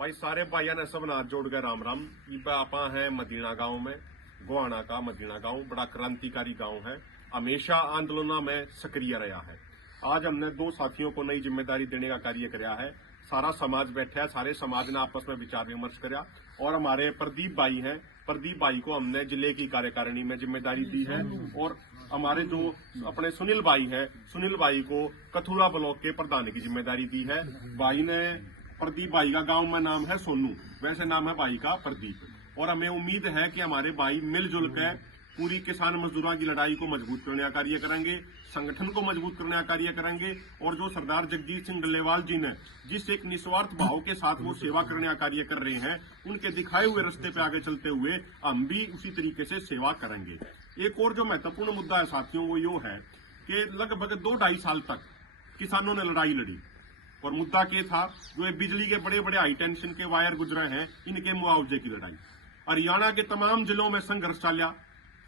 भाई सारे भाइयों ने सब नाथ जोड़ गए राम राम। इब आपा है मदीना गांव में, गोहाना का मदीना गांव बड़ा क्रांतिकारी गांव है, हमेशा आंदोलनों में सक्रिय रहा है। आज हमने दो साथियों को नई जिम्मेदारी देने का कार्य कराया है। सारा समाज बैठा है, सारे समाज ने आपस में विचार विमर्श कराया और हमारे प्रदीप भाई हैं, प्रदीप भाई को हमने जिले की कार्यकारिणी में जिम्मेदारी दी है और हमारे जो अपने सुनील भाई हैं, सुनील भाई को कथुरा ब्लॉक के प्रधान की जिम्मेदारी दी है। भाई ने प्रदीप भाई का गांव में नाम है सोनू, वैसे नाम है भाई का प्रदीप। और हमें उम्मीद है कि हमारे भाई मिलजुल कर पूरी किसान मजदूरों की लड़ाई को मजबूत करने का कार्य करेंगे, संगठन को मजबूत करने का कार्य करेंगे और जो सरदार जगजीत सिंह डल्लेवाल जी ने जिस एक निस्वार्थ भाव के साथ वो सेवा करने का कार्य कर रहे हैं, उनके दिखाए हुए रास्ते पे आगे चलते हुए हम भी उसी तरीके से सेवा करेंगे। एक और जो महत्वपूर्ण मुद्दा है साथियों, वो यो है कि लगभग 2-2.5 साल तक किसानों ने लड़ाई लड़ी और मुद्दा क्या था, जो बिजली के बड़े बड़े हाई टेंशन के वायर गुजरे हैं, इनके मुआवजे की लड़ाई। हरियाणा के तमाम जिलों में संघर्ष चला,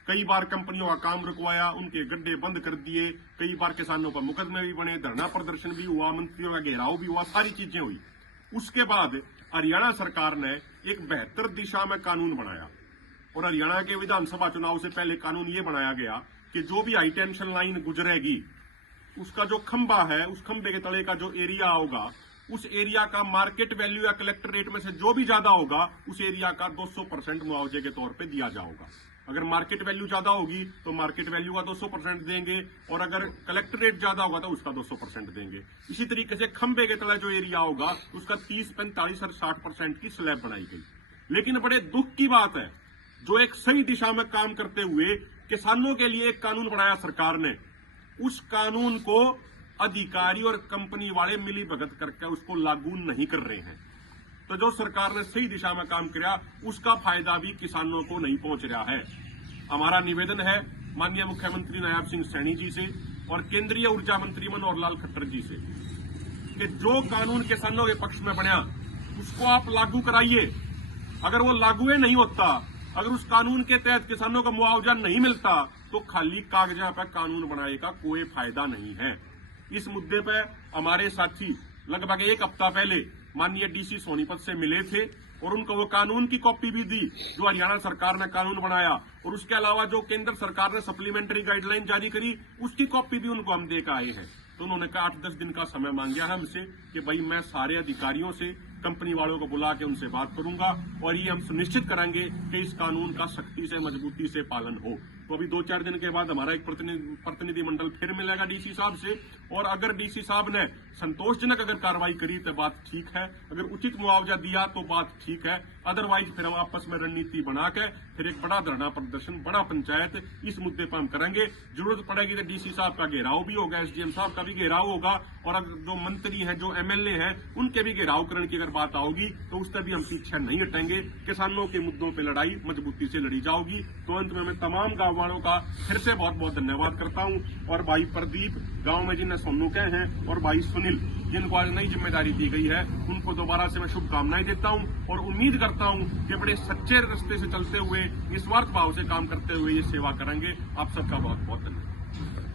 कई बार कंपनियों का काम रुकवाया, उनके गड्ढे बंद कर दिए, कई बार किसानों पर मुकदमे भी बने, धरना प्रदर्शन भी हुआ, मंत्रियों का घेराव भी हुआ, सारी चीजें हुई। उसके बाद हरियाणा सरकार ने एक बेहतर दिशा में कानून बनाया और हरियाणा के विधानसभा चुनाव से पहले कानून ये बनाया गया कि जो भी हाई टेंशन लाइन गुजरेगी, उसका जो खंबा है, उस खंबे के तले का जो एरिया होगा, उस एरिया का मार्केट वैल्यू या कलेक्टर रेट में से जो भी ज्यादा होगा, उस एरिया का 200% मुआवजे के तौर पे दिया जाएगा। अगर मार्केट वैल्यू ज्यादा होगी तो मार्केट वैल्यू का 200% देंगे और अगर कलेक्टर रेट ज्यादा होगा तो उसका 200% देंगे। इसी तरीके से खंबे के तले जो एरिया होगा उसका 30, 45 और 60% की स्लैब बनाई गई। लेकिन बड़े दुख की बात है, जो एक सही दिशा में काम करते हुए किसानों के लिए एक कानून बनाया सरकार ने, उस कानून को अधिकारी और कंपनी वाले मिली भगत करके उसको लागू नहीं कर रहे हैं। तो जो सरकार ने सही दिशा में काम किया, उसका फायदा भी किसानों को नहीं पहुंच रहा है। हमारा निवेदन है माननीय मुख्यमंत्री नायब सिंह सैनी जी से और केंद्रीय ऊर्जा मंत्री मनोहर लाल खट्टर जी से कि जो कानून किसानों के पक्ष में बना, उसको आप लागू कराइए। अगर वो लागू नहीं होता, अगर उस कानून के तहत किसानों को मुआवजा नहीं मिलता, तो खाली कागजा पर कानून बनाने का कोई फायदा नहीं है। इस मुद्दे पर हमारे साथी लगभग 1 हफ्ता पहले माननीय डीसी सोनीपत से मिले थे और उनको वो कानून की कॉपी भी दी जो हरियाणा सरकार ने कानून बनाया, और उसके अलावा जो केंद्र सरकार ने सप्लीमेंट्री गाइडलाइन जारी करी, उसकी कॉपी भी उनको हम देकर आए हैं। तो उन्होंने कहा 8-10 दिन का समय मांगा है हमसे कि भाई मैं सारे अधिकारियों से, कंपनी वालों को बुला के उनसे बात करूंगा और ये हम सुनिश्चित करेंगे कि इस कानून का सख्ती से, मजबूती से पालन हो। तो अभी 2-4 दिन के बाद हमारा एक प्रतिनिधि मंडल फिर मिलेगा डीसी साहब से, और अगर डीसी साहब ने संतोषजनक अगर कार्रवाई करी तो बात ठीक है, अगर उचित मुआवजा दिया तो बात ठीक है। अदरवाइज फिर हम आपस में रणनीति बना के फिर एक बड़ा धरना प्रदर्शन, बड़ा पंचायत इस मुद्दे पर हम करेंगे। जरूरत पड़ेगी तो डीसी साहब का घेराव भी होगा, एसडीएम साहब का भी घेराव होगा, और अगर जो मंत्री हैं, जो एमएलए हैं, उनके भी घेराव करने की अगर बात आओगी तो उस पर भी हम पीछे नहीं हटेंगे। किसानों के मुद्दों पर लड़ाई मजबूती से लड़ी जाओगी। तो अंत में मैं तमाम गाँव वालों का फिर से बहुत बहुत धन्यवाद करता हूं और भाई प्रदीप गांव में जिन्हें सोनू कहे हैं और भाई सुनील जिनको आज नई जिम्मेदारी दी गई है, उनको दोबारा से मैं शुभकामनाएं देता हूं और उम्मीद करता हूं कि बड़े सच्चे रास्ते से चलते हुए, निस्वार्थ भाव से काम करते हुए ये सेवा करेंगे। आप सबका बहुत बहुत धन्यवाद।